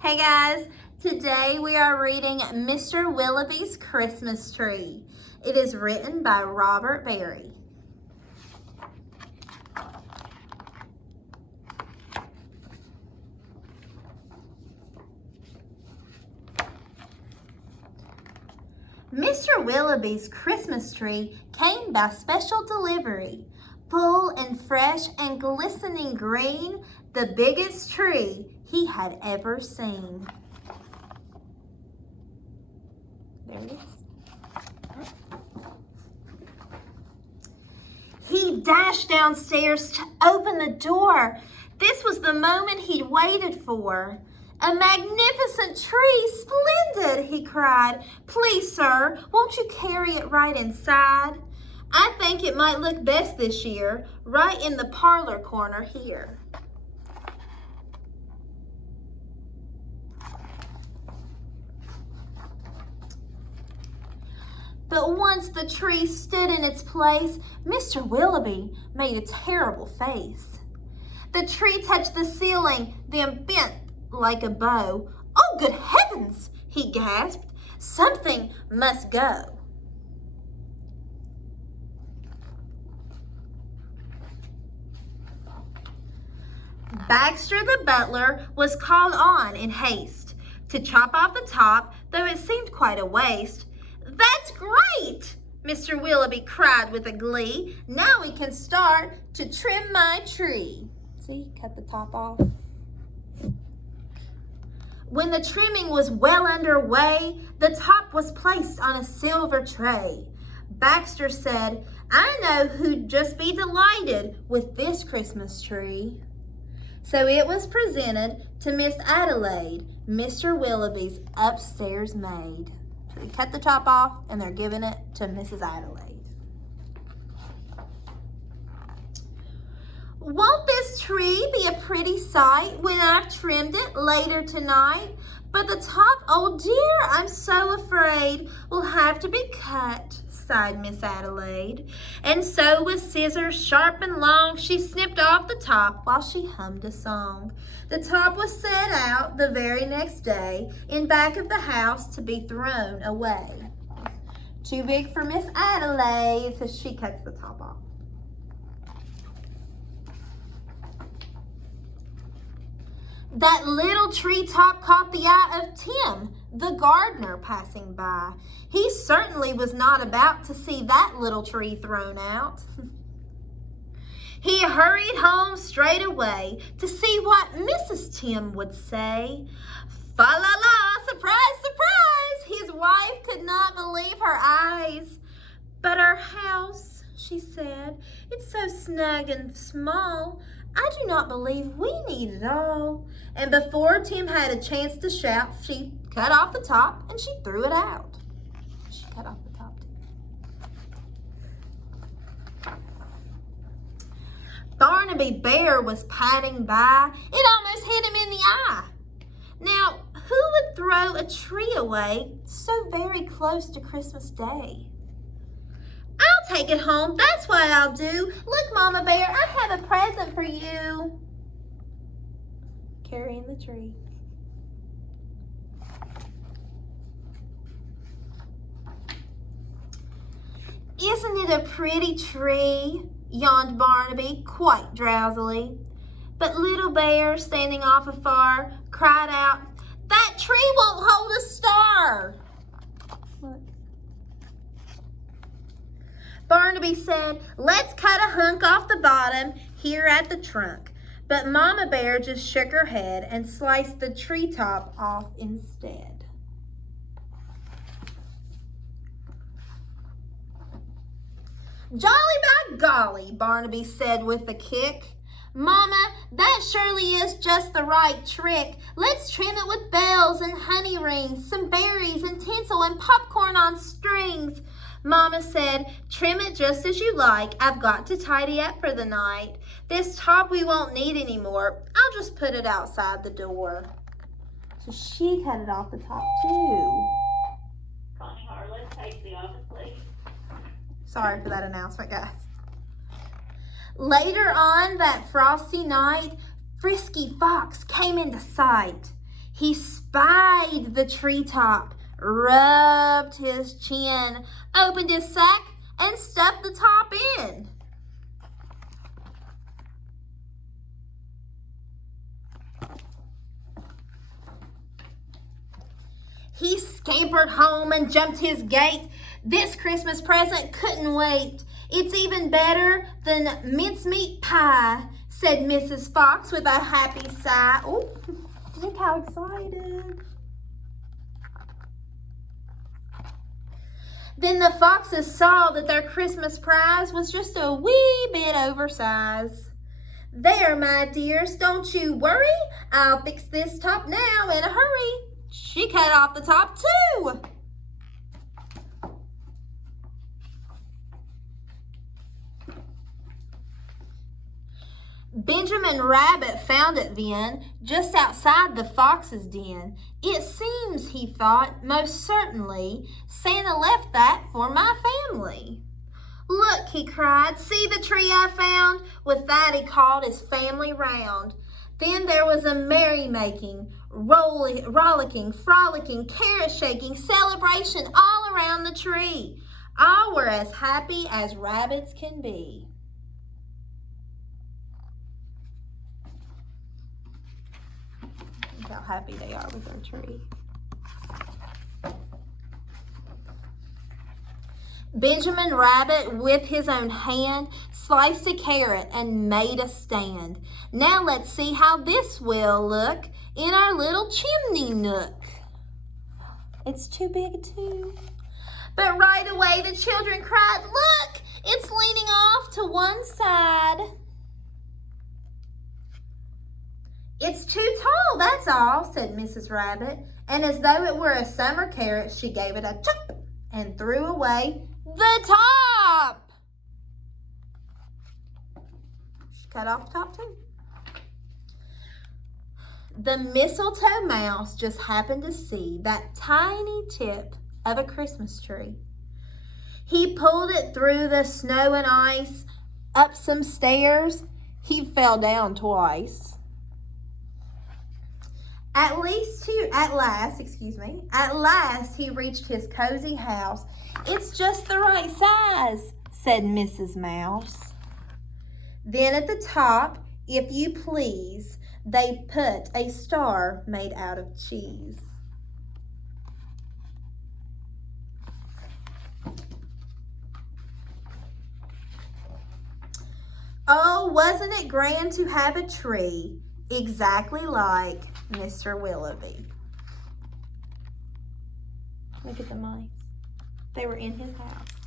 Hey guys, today we are reading Mr. Willoughby's Christmas Tree. It is written by Robert Barry. Mr. Willoughby's Christmas tree came by special delivery. Full and fresh and glistening green, the biggest tree he had ever seen. There it is. He dashed downstairs to open the door. This was the moment he'd waited for. "A magnificent tree, splendid," he cried. "Please, sir, won't you carry it right inside? I think it might look best this year, right in the parlor corner here." But once the tree stood in its place, Mr. Willoughby made a terrible face. The tree touched the ceiling, then bent like a bow. "Oh, good heavens!" he gasped. "Something must go." Baxter the butler was called on in haste to chop off the top, though it seemed quite a waste. "That's great!" Mr. Willoughby cried with a glee. "Now we can start to trim my tree." See, cut the top off. When the trimming was well underway, the top was placed on a silver tray. Baxter said, "I know who'd just be delighted with this Christmas tree." So it was presented to Miss Adelaide, Mr. Willoughby's upstairs maid. So they cut the top off and they're giving it to Mrs. Adelaide. "Won't this tree be a pretty sight when I've trimmed it later tonight? But the top, oh dear, I'm so afraid, will have to be cut," sighed Miss Adelaide. And so with scissors sharp and long, she snipped off the top while she hummed a song. The top was set out the very next day in back of the house to be thrown away. Too big for Miss Adelaide, so she cuts the top off. That little treetop caught the eye of Tim, the gardener, passing by. He certainly was not about to see that little tree thrown out. He hurried home straight away to see what Mrs. Tim would say. Fa la la, surprise, surprise! His wife could not believe her eyes. "But our house," she said, "it's so snug and small. I do not believe we need it all." And before Tim had a chance to shout, she cut off the top and she threw it out. She cut off the top too. Barnaby Bear was padding by. It almost hit him in the eye. Now, who would throw a tree away so very close to Christmas Day? "I'll take it home, that's what I'll do. Look, Mama Bear, I have a present for you." Carrying the tree. "Isn't it a pretty tree?" yawned Barnaby, quite drowsily. But Little Bear, standing off afar, cried out, "That tree won't hold a star." Look. Barnaby said, "Let's cut a hunk off the bottom here at the trunk." But Mama Bear just shook her head and sliced the treetop off instead. "Jolly by golly," Barnaby said with a kick. "Mama, that surely is just the right trick. Let's trim it with bells and honey rings, some berries and tinsel and popcorn on strings." Mama said, "Trim it just as you like. I've got to tidy up for the night. This top we won't need anymore. I'll just put it outside the door." So she cut it off the top too. Connie Harlan, take the office, please. Sorry for that announcement, guys. Later on that frosty night, Frisky Fox came into sight. He spied the treetop, rubbed his chin, opened his sack, and stuffed the top in. He scampered home and jumped his gate. This Christmas present couldn't wait. It's even better than mincemeat pie, said Mrs. Fox with a happy sigh. Oh, look how excited. Then the foxes saw that their Christmas prize was just a wee bit oversized. There, my dears, don't you worry. I'll fix this top now in a hurry. She cut off the top too. Benjamin Rabbit found it then, just outside the fox's den. It seems, he thought, most certainly, Santa left that for my family. Look, he cried, see the tree I found? With that he called his family round. Then there was a merrymaking, rollicking, frolicking, carrot-shaking, celebration all around the tree. All were as happy as rabbits can be. Look how happy they are with their tree. Benjamin Rabbit, with his own hand, sliced a carrot and made a stand. Now let's see how this will look in our little chimney nook. It's too big too. But right away the children cried, look, it's leaning off to one side. It's too tall, that's all, said Mrs. Rabbit. And as though it were a summer carrot, she gave it a chop and threw away the top. She cut off the top too. The mistletoe mouse just happened to see that tiny tip of a Christmas tree. He pulled it through the snow and ice, up some stairs. He fell down twice. At last he reached his cozy house. It's just the right size, said Mrs. Mouse. Then at the top, if you please, they put a star made out of cheese. Oh, wasn't it grand to have a tree exactly like Mr. Willoughby? Look at the mice. They were in his house.